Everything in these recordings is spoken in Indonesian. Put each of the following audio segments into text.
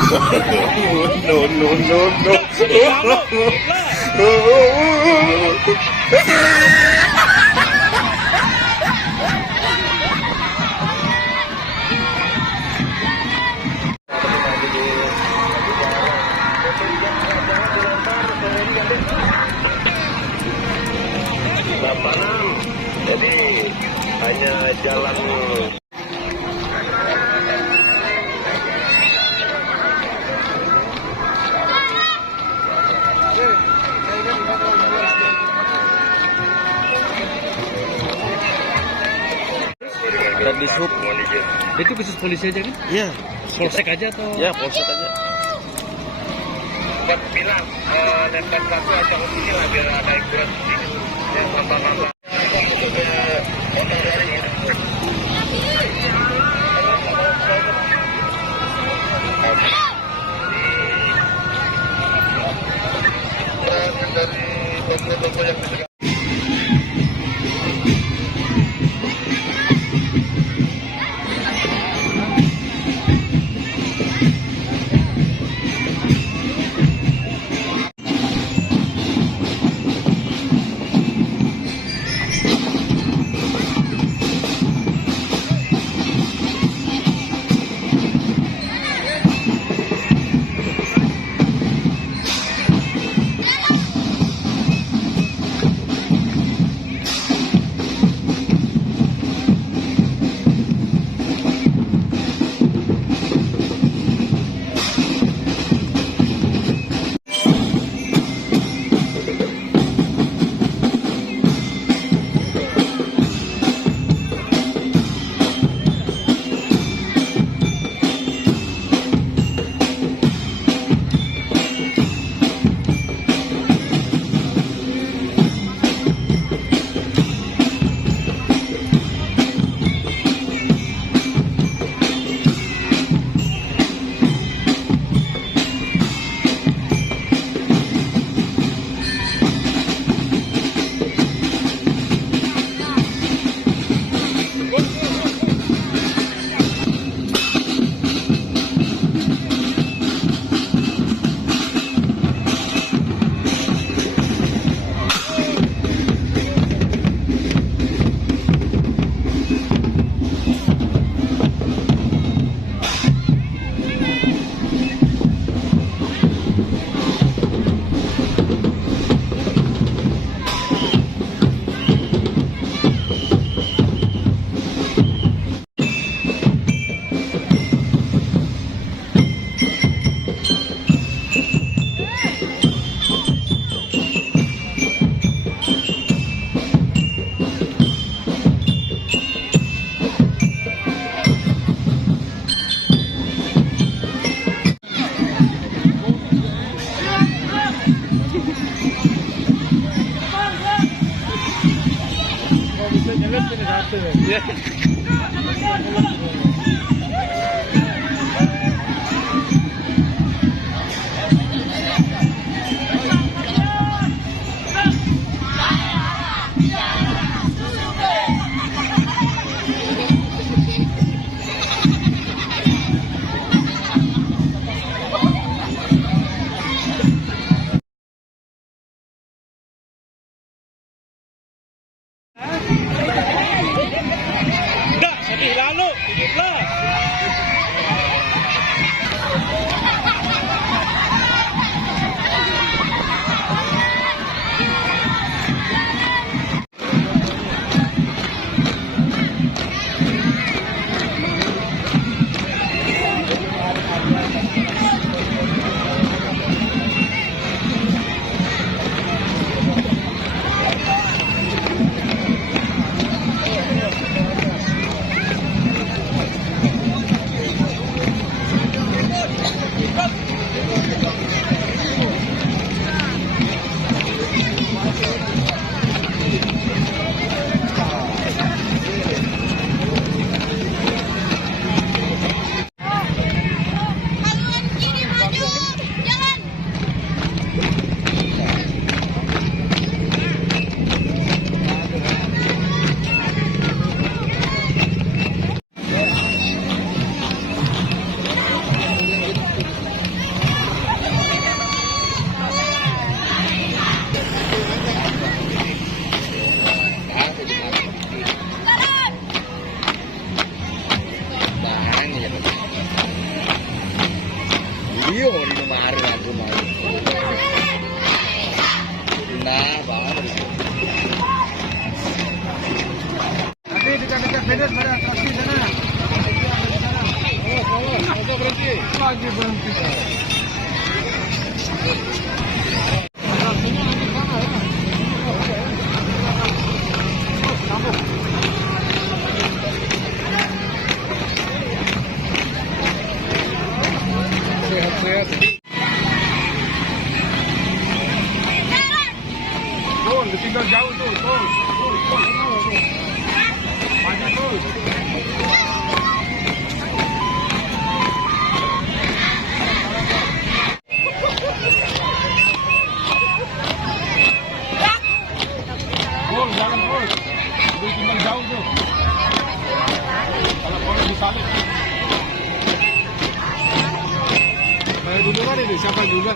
No, no, no, no. Lapangan, jadi hanya jalan. Ada di sub. Itu khusus polisi aja kan? Iya. Polsek aja atau? Ya, polsek aja. Buat bilang, lempar satu atau kecil lah biar ada hiburan sedikit. Yang tambah-tambah. Dari toko-toko yang Iya, di kemarin aku mau. Nah, baru. Nanti dekat-dekat beda pada atraksi sana. Oh, berhenti. Lagi berhenti. Sehat-sehat. Tuh, ditinggal jauh tuh. Tuh. Maju tuh. Jangan terus. Ditinggal jauh tuh. Kalau boleh disalip. Saya dulu kan ini siapa juga.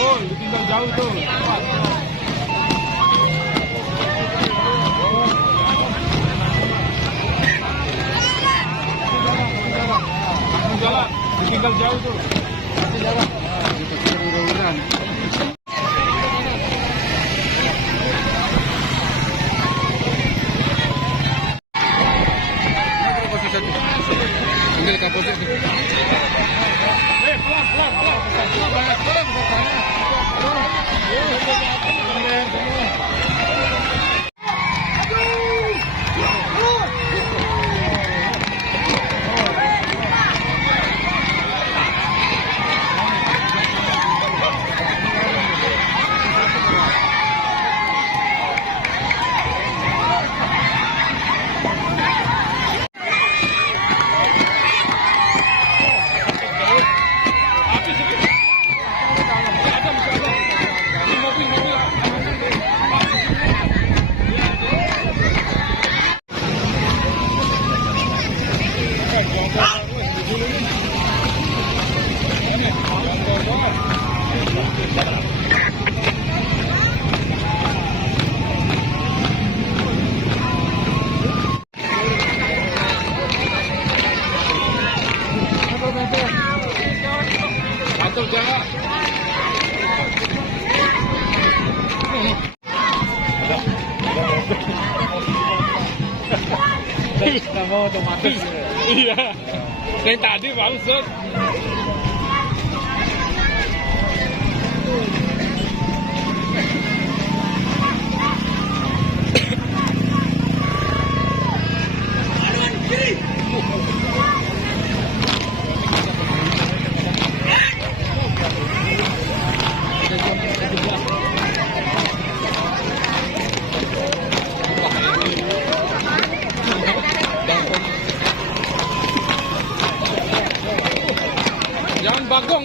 Oh, ditinggal jauh tuh. Langsung jalan. Ditinggal jauh tuh. Jalan. Ambil kapotnya tuh. Nggak mau otomatis. Iya. Kayak tadi Pak Ustaz. Jangan bagong.